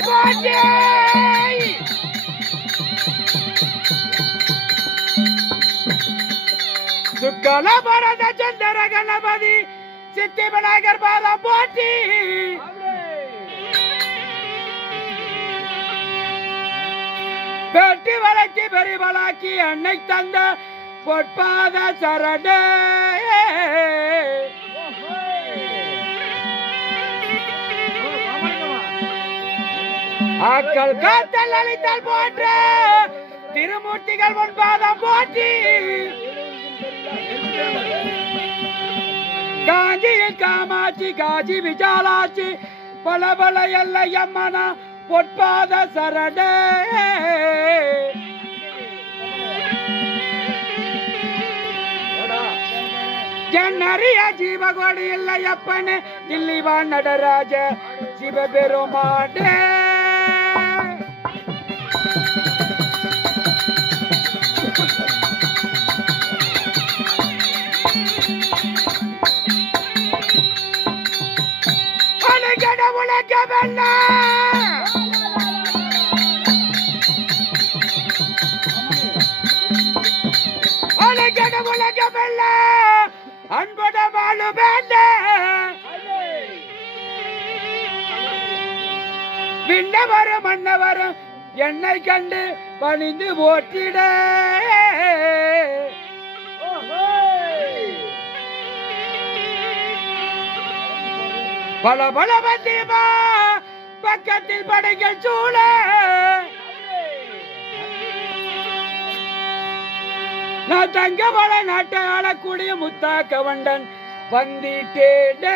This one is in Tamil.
போற்றி சுக்கல பரத சந்திர கணபதி சித்தி விநாயகர் பாதம் போற்றி வெட்டி வழக்கி பெரிவளாக்கி அன்னை தந்த பொற்பாத சரணே ஆக்கள் காத்தல் அளித்தல் போன்ற திருமூர்த்திகள் முன்பாதம் போற்றி காஞ்சியில் காமாட்சி காஞ்சி விஜாலாட்சி பல பல எல்லை அம்மனா பொற்பாத சரணே ஜன்னறிய ஜீவகோடி இல்லையப்பனே தில்லிவான் நடராஜ சிவபெருமானே அழகட உலகமெல்ல அழகட உலகமெல்ல அன்பட வாழு வேண்ட விண்ணவரும் மன்னவரும் என்னை கண்டு பணிந்து போற்றிட பல பல வந்தியமா பக்கத்தில் படைகள் சூழ நான் தங்க பல நாட்டை ஆளக்கூடிய முத்தாக்க வண்டன் வந்திட்டேன்